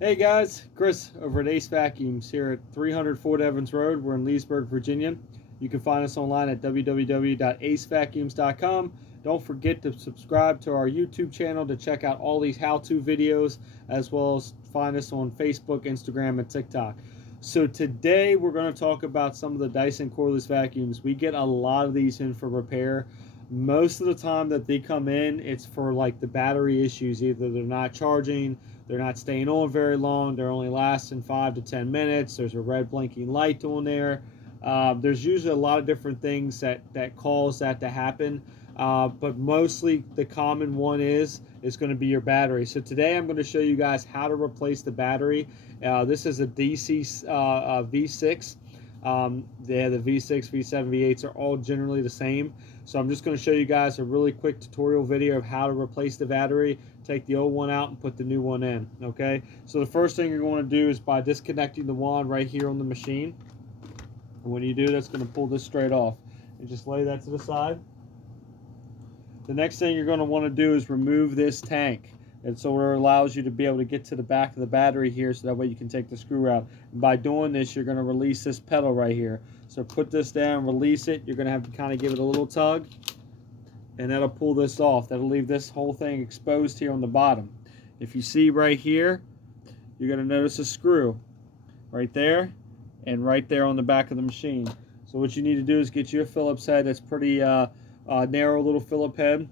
Hey guys, Chris over at AceVacuums here at 300 Fort Evans Road. We're in Leesburg, Virginia. You can find us online at www.acevacuums.com. Don't forget to subscribe to our YouTube channel to check out all these how-to videos, as well as find us on Facebook, Instagram, and TikTok. So today we're going to talk about some of the Dyson cordless vacuums. We get a lot of these in for repair. Most of the time that they come in, it's for like the battery issues. Either they're not charging, they're not staying on very long, they're only lasting 5 to 10 minutes, there's a red blinking light on there. There's usually a lot of different things that cause that to happen, but mostly the common one is going to be your battery. So today I'm going to show you guys how to replace the battery. This is a DC V6. The V6, V7, V8s are all generally the same. So I'm just going to show you guys a really quick tutorial video of how to replace the battery, take the old one out and put the new one in. Okay, so the first thing you're going to do is by disconnecting the wand right here on the machine. And when you do, that's going to pull this straight off. And just lay that to the side. The next thing you're going to want to do is remove this tank. And so it allows you to be able to get to the back of the battery here, so that way you can take the screw out. And by doing this, you're going to release this pedal right here. So put this down, release it. You're going to have to kind of give it a little tug, and that'll pull this off. That'll leave this whole thing exposed here on the bottom. If you see right here, you're going to notice a screw right there and right there on the back of the machine. So what you need to do is get you a Phillips head that's pretty narrow little Phillips head,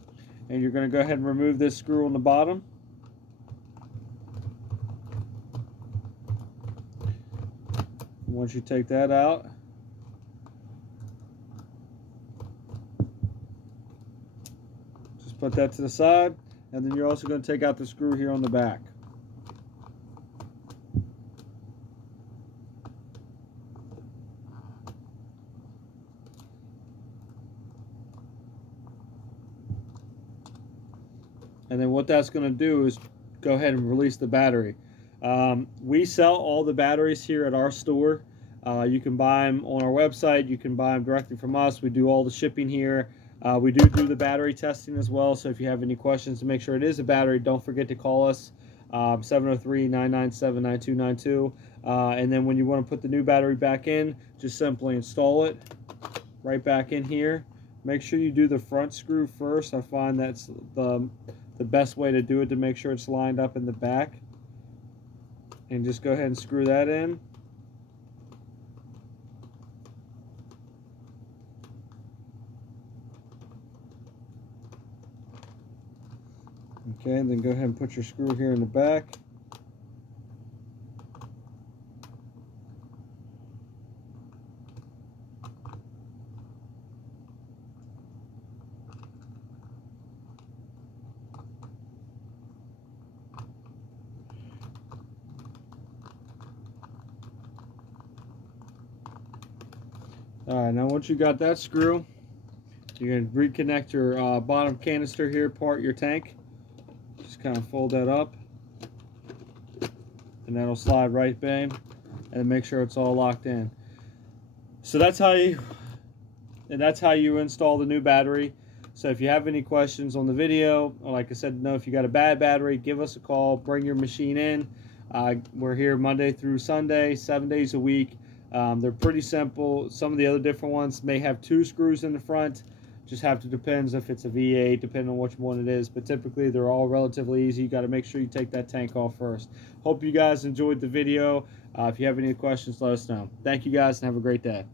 and you're going to go ahead and remove this screw on the bottom. Once you take that out, just put that to the side, and then you're also going to take out the screw here on the back. And then what that's going to do is go ahead and release the battery. We sell all the batteries here at our store. You can buy them on our website. You can buy them directly from us. We do all the shipping here. We do the battery testing as well. So if you have any questions to make sure it is a battery, don't forget to call us, 703-997-9292. And then when you want to put the new battery back in, just simply install it right back in here. Make sure you do the front screw first. I find that's the best way to do it, to make sure it's lined up in the back. And just go ahead and screw that in. Okay, and then go ahead and put your screw here in the back. Alright, now once you got that screw, you're going to reconnect your bottom canister here, part your tank. Just kind of fold that up, and that'll slide right in, and make sure it's all locked in. So that's how you install the new battery. So if you have any questions on the video, or like I said, if you got a bad battery, give us a call, bring your machine in. We're here Monday through Sunday, 7 days a week. They're pretty simple. Some of the other different ones may have 2 screws in the front. Just have to depends if it's a V8, depending on which one it is. But typically they're all relatively easy. You got to make sure you take that tank off first. Hope you guys enjoyed the video. If you have any questions, let us know. Thank you guys and have a great day.